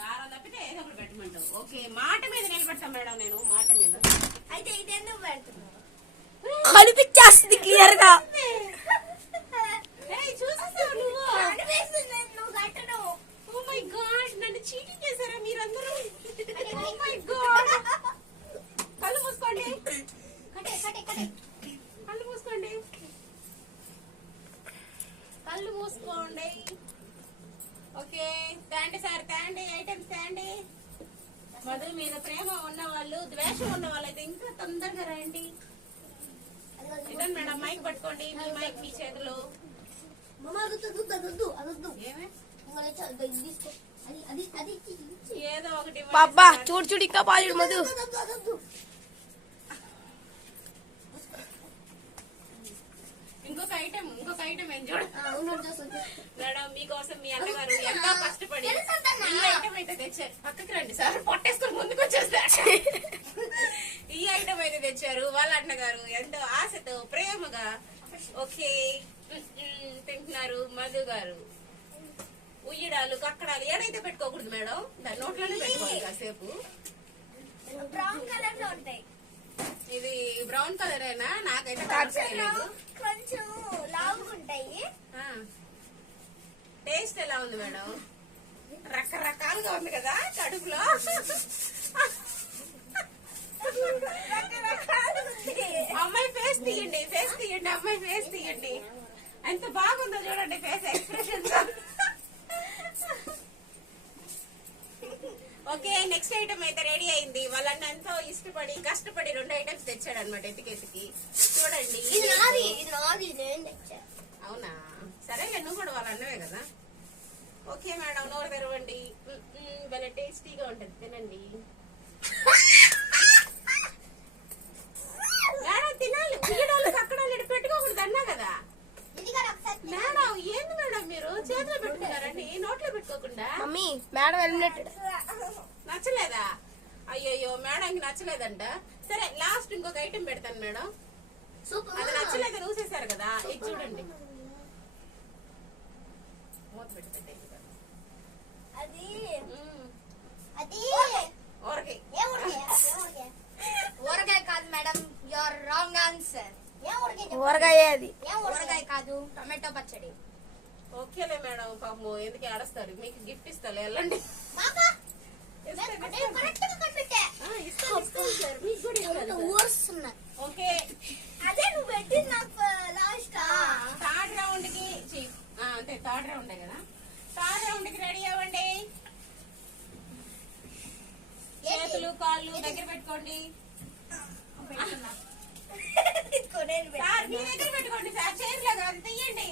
కారం తప్పితే ఏదో ఒకటి పెట్టమంటావు. ఓకే మాట మీద నిలబెడతాం మేడం నేను, మాట మీద. అయితే ఇది ఎందుకు పెడుతున్నావు? కనిపించేస్తుంది క్లియర్ గా. ఏయ్, చూసేసావా నువ్వు? అనిపిస్తుంది నువ్వు కట్టను. ఓ మై గాడ్, నన్ను చీటింగ్ చేశారా మీరందరూ? Oh my God. కళ్ళు మూసుకోండి, కట్టే కట్టే కట్టే కళ్ళు మూసుకోండి, కళ్ళు మూసుకోండి. ఓకే తండి సార్, తండి ఐటమ్స్ తండి. మధు మీద ప్రేమ ఉన్న వాళ్ళు, ద్వేషం ఉన్న వాళ్ళు అయితే ఇంకా తొందరగా రండి. ఇదండి మేడం, మైక్ పట్టుకోండి. మీ మైక్ మీ చేతిలో. మమ్మ అదొద్దు అదొద్దు అదొద్దు. ఏమే తీసుకో. అది అది అది ఏదో ఒకటి ఇవ్వండి బాబా సార్. చూడు చూడు ఇంకా బాగా మధు. అదొద్దు. ఇంకొక ఐటమ్ ఏం చూడ చూస్తుంది. మేడం, మీకోసం మీ అన్నగారు ఎంతో కష్టపడి తెలుసంటన్నా. ఈ ఐటమ్ అయితే తెచ్చారు. పక్కకి రండి సార్, పొట్టేసుకొని ముందుకు వచ్చేస్తారు. ఈ ఐటమ్ అయితే తెచ్చారు. వాళ్ళ అన్నగారు ఎంతో ఆశతో ప్రేమగా ఓకే తింటున్నారు. మధు గారు ఉయ్యడాలు కక్కడాలు ఏడైతే పెట్టుకోకూడదు మేడం, దాని నోట్లోనే పెట్టుకోవాలి కాసేపు. బ్రౌన్ కలర్ లో ఉంటాయి. ఇది బ్రౌన్ కలర్ అయినా నాకైతే కలర్స్ తెలియదు. కొంచెం లావుగా ఉంటాయి. టేస్ట్ ఎలా ఉంది మేడం? రకరకాలుగా ఉంది కదా కడుపులో. అమ్మాయి ఫేస్ తీయండి, ఫేస్ తీయండి, అమ్మాయి ఫేస్ తీయండి. ఎంత బాగుందో చూడండి face expressions. Okay next item అయితే రెడీ అయింది. వాళ్ళని ఎంతో ఇష్టపడి కష్టపడి 2 ఐటమ్స్ తెచ్చాడు అనమాట ఎతికెతికి. చూడండి. ఇది నాది, ఇది నాది, నేను తెచ్చా. అవునా, సరేలే, నువ్వు కూడా వాళ్ళ అన్నవే కదా. ఓకే మేడం, నోరు తెరవండి. భలే టేస్టీగా ఉంటుంది, తినండి మేడం. తినాలి, ఉయ్యడాలు కక్కడాలు ఇక్కడ పెట్టుకోకూడదు అన్నా కదా ఇది కూడా ఒకసారి మేడం. ఏంది మేడం మీరు చేతిలో పెట్టుకున్నారండి, నోట్లో పెట్టుకోకుండా? Mummy madam eliminated. నచ్చలేదా? అయ్యయ్యో, మేడంకి నచ్చలేదంట. సరే లాస్ట్ ఇంకొక ఐటమ్ పెడతాను మేడం. సూపర్. అది నచ్చలేదు చూసేశారు కదా, ఇది చూడండి. మూత పెట్టుకోండి. అది మ్మ్. అది ఊరగాయ. ఏ ఊరగాయ? ఏ ఊరగాయ? ఊరగాయ కాదు మేడం, యువర్ రాంగ్ ఆన్సర్. ఏ ఊరగాయ చెప్పు. ఊరగాయ అది. ఏ ఊరగాయ కాదు, టొమాటో పచ్చడి. ఓకేలే మేడం, పాపం ఎందుకు ఏడుస్తారు? మీకు గిఫ్ట్ ఇస్తాలే, వెళ్ళండి. మామా ఇస్తాను, నేను ఇస్తాను. కరెక్ట్ గా కనిపెట్టా. ఇస్తాను సార్, మీకు కూడా ఇస్తాను సార్. ఊరుస్తున్నా. ఓకే అదే నువ్వు పెట్టింది నాకు లాస్ట్. థర్డ్ రౌండ్ కి అంటే థర్డ్ రౌండ్ కదా, థర్డ్ రౌండ్ కి రెడీ అవ్వండి. చేతులు కాళ్ళు దగ్గర పెట్టుకోండి సార్. మీ దగ్గర పెట్టుకోండి సార్, చేతిలో కాదు, తీయండి.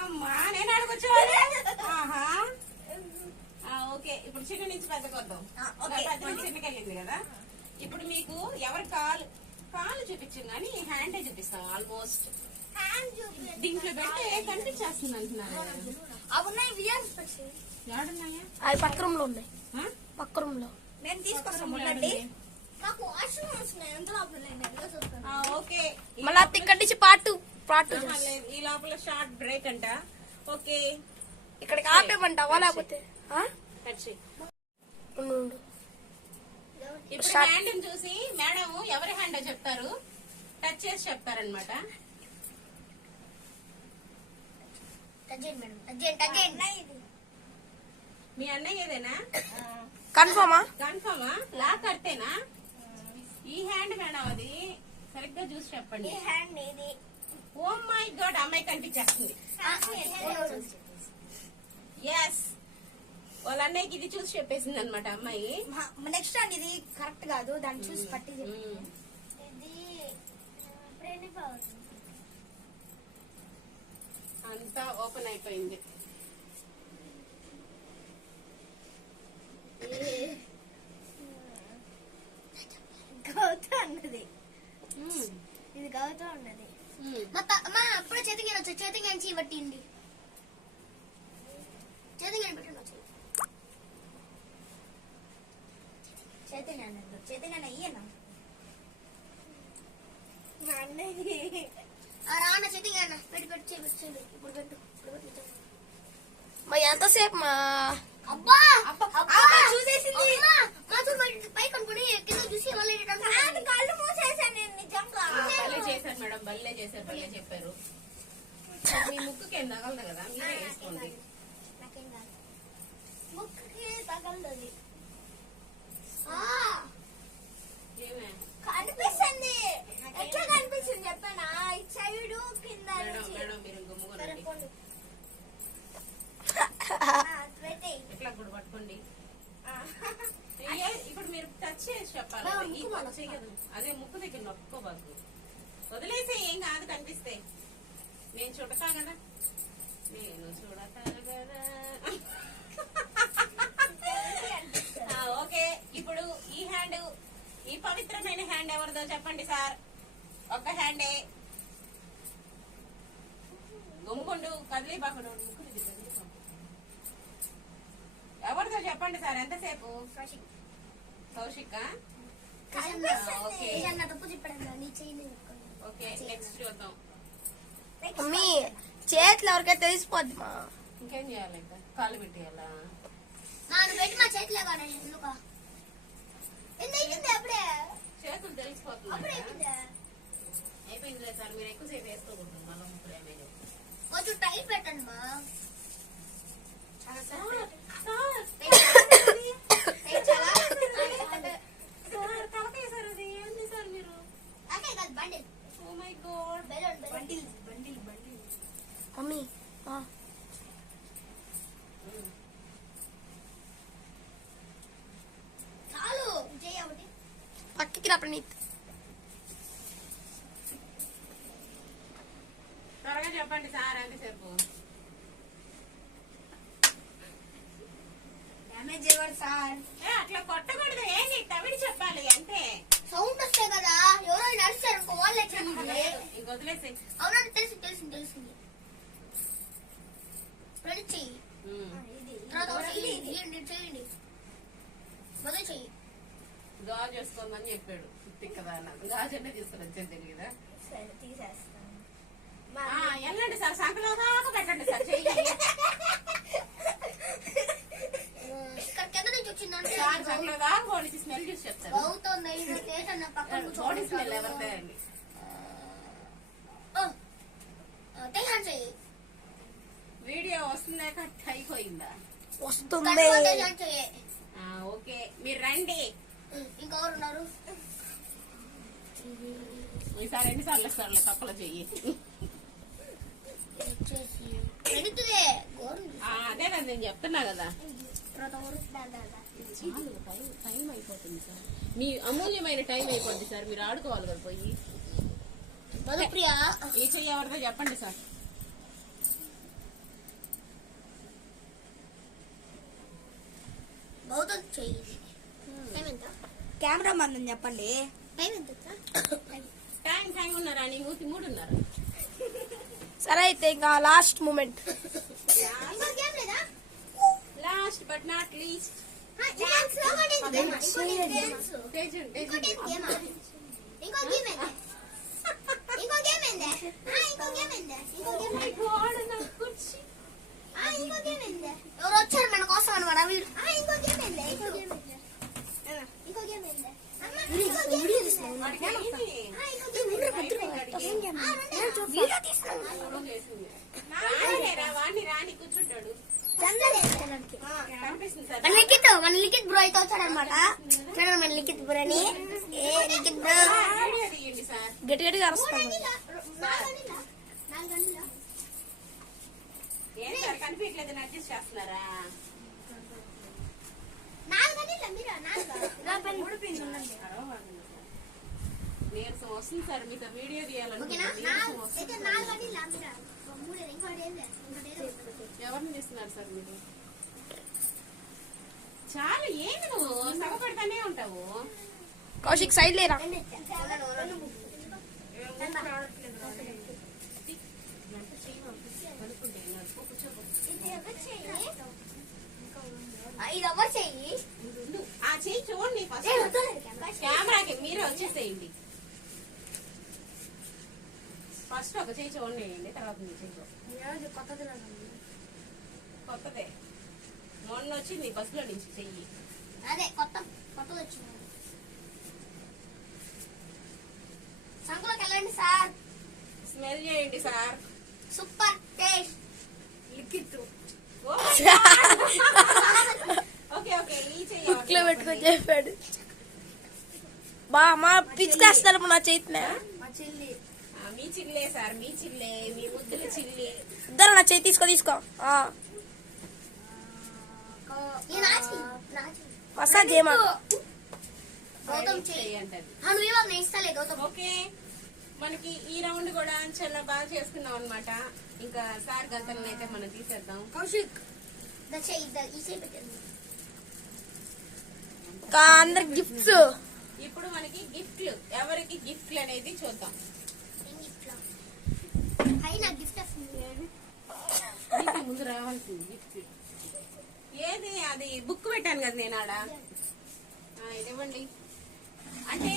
అమ్మా నేను అడగొచ్చేవాళ్ళు. ఆహా ఓకే, ఇప్పుడు చిన్న నుంచి పెద్దకి వద్దాం. పెద్ద నుంచి చిన్నకి వెళ్ళింది కదా. ఇప్పుడు మీకు ఎవరి కాలు చూపించాం కానీ హ్యాండే చూపిస్తాం. ఆల్మోస్ట్ దీంట్లో పెడితే కనిపించేస్తుంది అంటున్నారు. అవునాయి వియర్ స్పెషల్. ఏడున్నాయా? అది పక్క రూమ్ లో ఉన్నాయి. ఆ? పక్క రూమ్ లో. నేను తీసుకొస్తాను ఉండండి. నాకు వాష్రూమ్ వస్తున్నాయి, ఎంత లోపల నేను చూస్తాను. ఓకే మళ్ళీ ఇక్కడి నుంచి పార్ట్ ఆహా, లేదు. ఈ లోపల షార్ట్ బ్రేక్ అంట. ఓకే ఇక్కడికి ఆపేమంటావా లేకపోతే ఆ? కట్ చేయి. ఉండు, ఉండు. ఇప్పుడు Start. హ్యాండ్ చూసి మేడం ఎవరి హ్యాండ్ చెప్తారు, టచ్ చేసి చెప్తారనమాట. టజెన్ మేడం, టజెన్ టజెన్. మీ అన్నయ్య ఏదేనా? కన్ఫర్మా? కన్ఫర్మా? లాక్ కడితేనా? ఈ హ్యాండ్ మేడం, అది సరిగ్గా చూసి చెప్పండి. ఈ హ్యాండ్ ఇది. ఓ మై గాడ్, అమ్మాయి కనిపించేస్తుంది. ఎస్, వాళ్ళ అన్నయ్యకి ఇది చూసి చెప్పేసింది అనమాట అమ్మాయి. నెక్స్ట్ హ్యాండ్ ఇది కరెక్ట్ కాదు, దాన్ని చూసి పట్టి మ్మ్. ఇది అంతా ఓపెన్ అయిపోయింది. గౌతో అన్నది, ఇది గౌతో ఉన్నది. మా అప్పుడు చేతికి వచ్చు, చేతికి ఎంచి పట్టిండి, చేతికి పెట్టండి వచ్చు. చేతికి అన్నది, చేతికి అన్న ఇయ్యనా రాన్న చేతికి అన్న పెట్టి పెట్టి చేయి ఇప్పుడు పెట్టు. మా ఎంతసేపు మా అబ్బా చూసేసింది. పైకి అనుకుని కింద చూసి మళ్ళీ కళ్ళు మూసేసాను నేను నిజంగా. భలే చేశారు మేడం, భలే చేశారు, భలే చెప్పారు. మీ ముక్కుకి ఏం తగలదు కదా, మీరే వేసుకోండి. నాకేం కాదు, ముక్కుకి తగలదు. ఏమే కనిపిస్తుంది, ఎట్లా కనిపిస్తుంది చెప్పానా? ఇటు సైడ్ కింద మేడం మేడం మీరు గుమ్ముకోండి, ఎట్లా కూడా పట్టుకోండి. ఇప్పుడు మీరు టచ్ చేసి చెప్పాలి, ఈ పక్క చెయ్యదు. అదే ముక్కు దగ్గర నొప్పుకోబాకు, వదిలేసే ఏం కాదు, కనిపిస్తే. నేను చూడతా కదా, నేను చూడతా కదా. ఓకే, ఇప్పుడు ఈ హ్యాండ్, ఈ పవిత్రమైన హ్యాండ్ ఎవరిదో చెప్పండి సార్. ఒక్క హ్యాండే గుమ్ముకుండు, కదిలీ బాకుండా ముక్కు దగ్గర కదిలిపో. ఎవరిదో చెప్పండి సార్. ఎంతసేపు? కౌశిక్. ఓకే తప్పు చెప్పాడు, నీ చెయ్యి. ఓకే, నెక్స్ట్ చూద్దాం. మమ్మీ చేతులు ఎవరికైతే తెలిసిపోద్ది మా. ఇంకేం చేయాలి ఇంకా? కాళ్ళు పెట్టేయాలా? నాను పెట్టి మా చేతిలో కాదు ఎందుకు ఎంత అప్పుడే చేతులు తెలిసిపోతుంది. అప్పుడే అయిపోయిందా? అయిపోయిందిలే సార్, మీరు ఎక్కువసేపు వేసుకోకూడదు. మళ్ళీ ముక్కులు ఏమైనా కొంచెం టైట్ పెట్టండి మా. తలకాయ సార్, అది ఏంది సార్ మీరు? అదే కాదు bundle. Oh my god, bundle mummy చాలు చెయ్యి ఒకటి. పక్కకి రా ప్రణీత్. త్వరగా చెప్పండి సార్. ఎంతసేపు? డ్యామేజ్ చేయకూడదు సార్. అట్లా కొట్టకూడదు, ఏంటి తమిడి చెప్పాలి అంతే. సౌండ్ వస్తాయి కదా, ఎవరో నడిచారు ఇంకో వాళ్ళు వచ్చింది. ఇంకొదిలేసి అవునండి, తెలిసింది. రెడీ చెయ్యి, తర్వాత చేయండి, మొదలు చెయ్యి. గాజు వేసుకోమని చెప్పాడు. తిక్కదా గాజు అన్నీ తీసుకుని వచ్చేది తెలియదా? సరే తీసేస్తాను. వెళ్ళండి సార్, సంకలో దాకా పెట్టండి సార్ చెయ్యి. ఇక్కడ కింద నుంచి వచ్చిందంటే సార్ సంకలో దాకా పోనీ స్మెల్ చూసి చెప్తారు. అవుతుంది. చేసిన పక్కన బాడీ స్మెల్ ఎవరిదే అండి? చెయ్యి. వీడియో వస్తుందా కట్ అయిపోయిందా? వస్తుంది. చెయ్యి. ఓకే, మీరు రండి. ఇంకెవరు ఉన్నారు? ఈసారి ఎన్నిసార్లు ఇస్తారులే తప్పలో చెయ్యి. పెడుతుందే అదే కదా నేను చెప్తున్నా కదా. తర్వాత టైం అయిపోతుంది సార్, మీ అమూల్యమైన టైం అయిపోతుంది సార్. మీరు ఆడుకోవాలి కదా పోయి. మధుప్రియా ఈ చెయ్యి ఎవరిదో చెప్పండి సార్. బౌద్ధం చెయ్యి. టైం ఎంత? కెమెరా మందని చెప్పండి. టైం ఎంత? టైం ఉన్నారా? నీ మూతి 3 ఉన్నారా? సరే అయితే ఇంకా లాస్ట్ మూమెంట్. ఇంకో గేమ్ లేదా? Last but not least. ఇంకో గేమ్ ఏంది? ఎవరు వచ్చారు మన కోసం అనమాట. ఇంకో గేమ్ ఏంది? రాని కూర్చుంటాడు. మన లిఖిత్ బ్రో అయితే వచ్చాడనమాట. చూడండి మన లిఖిత్ బ్రోని. లిఖిత్ బ్రో గట్టి గట్టిగా అరుస్తాను. ఏం సార్ కనిపించలేదు, అడ్జస్ట్ చేస్తున్నారా? నీరసం వస్తుంది సార్, మీతో వీడియో ఓకేనా తీయాలనుకుంటున్నా. నీరసం వస్తుంది. అయితే 4 గంటలు లాంబిరా 3 ఇంకోటి ఏం లేదు ఎవరిని తీస్తున్నారు సార్ మీరు? చాలా ఏంది నువ్వు సగపడతానే ఉంటావు. కౌశిక్ సైడ్ లేరా? ఇది ఎవరు చెయ్యి ఆ చెయ్యి చూడండి ఫస్ట్. కెమెరాకి మీరే వచ్చేసేయండి. ఫస్ట్ ఒక చెయ్యి చూడండి, తర్వాత మీ చెయ్యి చూడండి. కొత్తదే, మొన్న వచ్చింది బస్సులో నుంచి చెయ్యి. అదే కొత్తది వచ్చింది. సంకులోకి వెళ్ళండి సార్. స్మెల్ చేయండి sir. Super taste. Okay okay, ఈ చెయ్యి బుక్లో పెట్టుకొని చెప్పాడు. బా మా పిచ్చి చేస్తారు నా చేతినే. మీ చిల్లే సార్, మీ చిల్లే, మీ ముద్దుల చిల్లి. ఇద్దరు నా చేతి తీసుకో ఆ. మసాజ్ చేయమా? గౌతమ్ చెయ్యి చెయ్యి అంటది. నువ్వు ఇవాళ నేను ఇస్తాలే గౌతమ్. ఓకే, మనకి ఈ రౌండ్ కూడా చాలా బాగా చేసుకున్నాం అన్నమాట. ఇంకా సార్ గంటలను అయితే మనం తీసేద్దాం. కౌశిక్ చెయ్యి ఈ చెయ్యి పెట్టండి. ఇంకా అందరికి గిఫ్ట్స్. ఇప్పుడు మనకి గిఫ్ట్లు, ఎవరికి గిఫ్ట్లు అనేది చూద్దాం. ఏం గిఫ్ట్ లా? అయ్యి నాకు గిఫ్ట్ వస్తుంది. దీనికి ముందు రావాల్సింది గిఫ్ట్. ఏది అది బుక్ పెట్టాను కదా నేను ఆడ. ఇది ఇవ్వండి. అంటే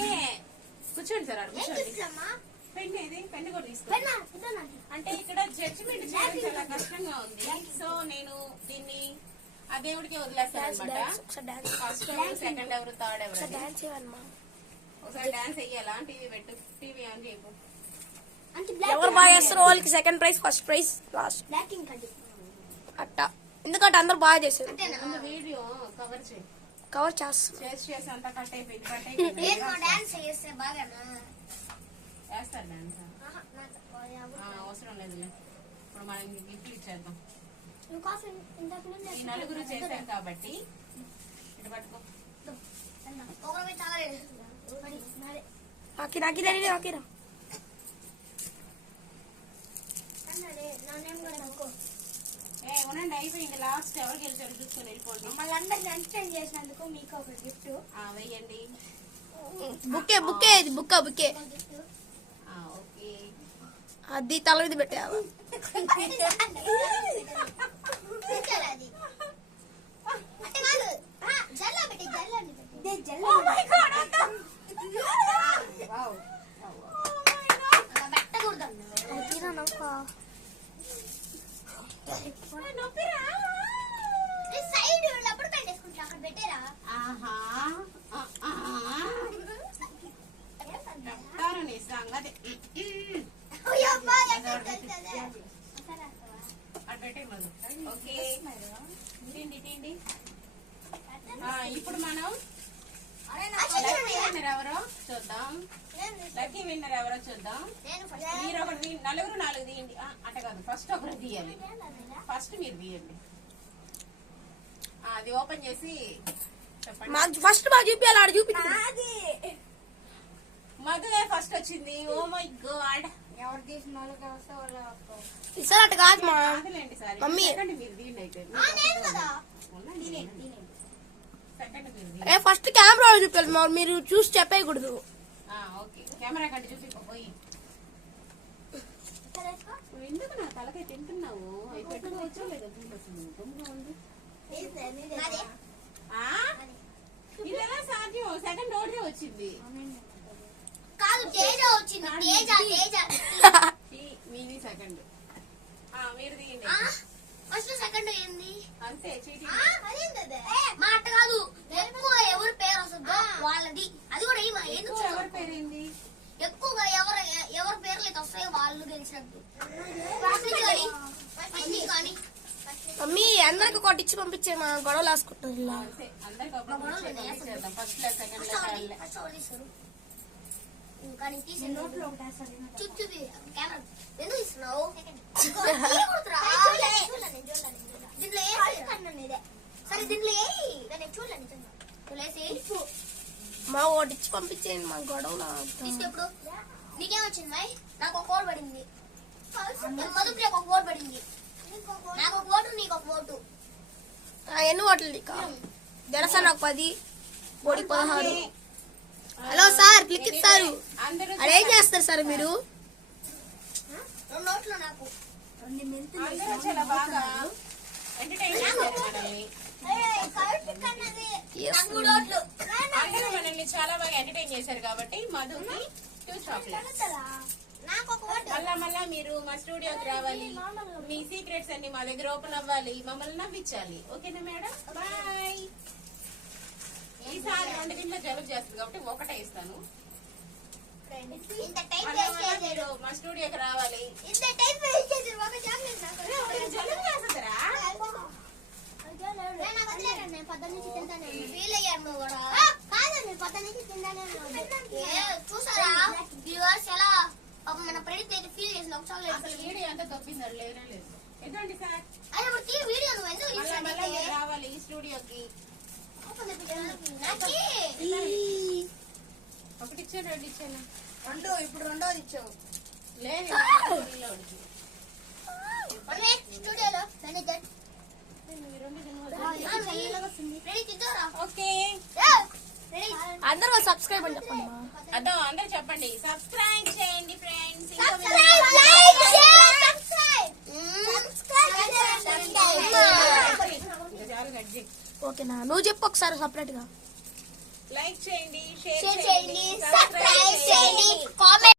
కూర్చోండి సార్, ఆడ ఏం కూర్చోండి. గిఫ్ట్ అమ్మా? పెన్ ఏది, పెన్ కూడా తీసుకోండి. పెన్నా ఇద్దాం. అంటే ఇక్కడ జడ్జిమెంట్ చేయడం చాలా కష్టంగా ఉంది. సో నేను దీన్ని ఆ దేవుడికి వదిలేస్తాను అనమాట. ఒకసారి డాన్స్ ఫస్ట్ ఎవరు, సెకండ్ ఎవరు, థర్డ్ ఎవరు అని. డాన్స్ చేయమా? ఒకసారి డాన్స్ వెయ్యాలా? టీవీ పెట్టు, టీవీ ఆన్ చేయకు. అంటే ఎవరు బాగా చేస్తారో వాళ్ళకి second prize, first prize, last black ink అండి. అట్ట. ఎందుకంటే అందరు బాగా చేశారు. అంతేనా? ముందు వీడియో కవర్ చేయి. కవర్ చేస్తారు. చేసి అంతా కట్ అయిపోయింది, కట్ అయిపోయింది. నేను మా డాన్స్ చేస్తే బాగానా? వేస్తారు డాన్స్. ఆహా, నాకు అవసరం లేదులే. ఇప్పుడు మనం గిఫ్ట్లు ఇచ్చేద్దాం. నువ్వు కాఫీ ఇంతకు ముందు ఈ నలుగురు చేశాం కాబట్టి ఇటు పట్టుకో. ఒకరి మీద తాగలేదు. మరి నాదే. నాకిరా అన్నాడే, నా నేమ్ కూడా అనుకో. ఉండండి, అయిపోయింది. లాస్ట్ ఎవరు గెలిచారు చూసుకొని వెళ్ళిపోండి. మమ్మల్ని అందరిని ఎంటర్టైన్ చేసినందుకు మీకు ఒక గిఫ్ట్. వెయ్యండి. బుక్కే ఇది బుక్క బుక్కే. గిఫ్ట్ ఓకే, అది తల మీద పెట్టావా? అది అంటే కాదు. జల్లా పెట్టి వావ్. అలా పెట్టకూడదు. సైడ్ అప్పుడు పెట్టేసుకుంటా. అక్కడ పెట్టేరా? ఆహా, చెప్తాను నీ సంగతి. అటు పెట్టే మధు. ఓకే, తిండి. ఇప్పుడు మనం లక్కీ విన్నర్ ఎవరో చూద్దాం. లక్కీ విన్నర్ ఎవరో చూద్దాం. మీరు ఒకటి, నలుగురు 4 తీయండి. అట్ట కాదు, ఫస్ట్ ఒకరు తీయాలి. ఫస్ట్ మీరు తీయండి. అది ఓపెన్ చేసి చెప్పండి. మాకు ఫస్ట్ బాగా చూపించాలి, ఆడ చూపించాలి. మధువే ఫస్ట్ వచ్చింది. Oh my god. ఎవరు తీసిన వాళ్ళకి వస్తే వాళ్ళు ఈసారి అట్ట కాదు మా కాదులేండి సార్. మమ్మీ. సెకండ్ మీరు తీయండి అయితే. నేను కదా. ఉండండి. సెకండ్ మీరు తీయండి. ఫస్ట్ కెమెరా చూపించాలి, మీరు చూసి చెప్పేయకూడదు. ఓకే, కెమెరా కంటే చూపిపోయి. నువ్వు ఎందుకు నా తలకై తింటున్నావు? అవి పెట్టుకోవచ్చో లేదా? గమ్ముగా ఉంది. ఇది ఎలా సాధ్యం? సెకండ్ ఓడితే వచ్చింది. కాదు, తేజ వచ్చింది. తేజ మీది సెకండ్. మీరు తీయండి. ఫస్ట్ సెకండ్ ఏంది? అంతే, చీటీ. మా అట్ట కాదు. ఎక్కువ ఎవరి పేరు వస్తుందో వాళ్ళది. అది కూడా ఎందుకు ఎవరి పేరేంది? ఎక్కువగా ఎవరి పేర్లు అయితే వస్తాయో వాళ్ళు గెలిచినట్టు. కానీ మమ్మీ అందరికి కొట్టించి పంపించే మా గొడవలు వేసుకుంటారు. అంతే, అందరికి పంపించేద్దాం. ఫస్ట్ లే, సెకండ్ లే, థర్డ్ లే. కానీ తీసి నోట్లో చుట్టూ కెమెరా ఎందుకు ఇస్తున్నావు? దీంట్లో సరే దీంట్లో చూడలేదు. మా ఓటిచ్చి పంపించేయండి మా గొడవలు ఇప్పుడు నీకేమొచ్చింది మై? నాకు ఒక ఓటు పడింది. మధుప్రియకు ఒక ఓటు పడింది. నాకు ఒక ఓటు, నీకు ఒక ఓటు. ఎన్ని ఓట్లు నీకు జనసేన నాకు 10 ఓడి 16. హలో సార్ క్లిక్ ఇస్తారు అందరూ అదేం చేస్తారు సార్ మీరు? 2 ఓట్లు నాకు. అందరూ చాలా బాగా ఎంటర్టైన్ చేశారు మనల్ని. నాకు 3 ఓట్లు. అందరూ మనల్ని చాలా బాగా ఎంటర్టైన్ చేశారు కాబట్టి మధుకి 2 చాక్లెట్స్. నాకు ఒక ఓటు. మళ్ళా మీరు మా స్టూడియోకి రావాలి, మీ సీక్రెట్స్ అన్ని మా దగ్గర ఓపెన్ అవ్వాలి, మమ్మల్ని నవ్వించాలి. ఓకేనా మేడం? బాయ్. ఈసారి 2 దింట్లో జలుబు చేస్తుంది కాబట్టి ఒకటే ఇస్తాను. ఇంత టైం మళ్ళా వేస్ట్ చేశారు. మీరు మా స్టూడియోకి రావాలి. ఇంత టైం వేస్ట్ చేశారు. ఒక చాక్లెట్ నాకు. జలుబు చేస్తుందిరా? నాకు వదిలేరండి, నేను పొద్దున్నుంచి తింటానే ఉన్నాను. ఫీల్ అయ్యాను నువ్వు కూడా. కాదు, నేను పొద్దున్నుంచి తింటానే ఉన్నాను. చూసారా వ్యూవర్స్ ఎలా పాపం మన ప్రెడిక్ట్ అయితే ఫీల్ చేసిన ఒక చాక్లెట్. అసలు వీడియో ఎంత తప్పింది లేనే లేదు. ఎందుకండి సార్ అరే ఇప్పుడు తీ వీడియో నువ్వు ఎందుకు మళ్ళా ఇచ్చావు? మీరు రావాలి ఈ స్టూడియోకి. ఒకటి ఇచ్చాను, 2 ఇచ్చాను. ఇప్పుడు రెండోది ఇచ్చావు. లేదు స్టూడియోలో ఒకటి. స్టూడియోలో మేనేజర్ ఈ 2 తినవద్దు. రెడీ తిద్దారా? ఓకే రెడీ అందరూ సబ్స్క్రైబ్ అని చెప్పండి మా. అదో అందరు చెప్పండి, సబ్స్క్రైబ్ చేయండి friends. Subscribe like share subscribe ఓకేనా నువ్వు చెప్పు ఒకసారి సపరేట్ గా. లైక్ చేయండి, షేర్ షేర్ చేయండి చేయండి, సబ్స్క్రైబ్ చేయండి కామెంట్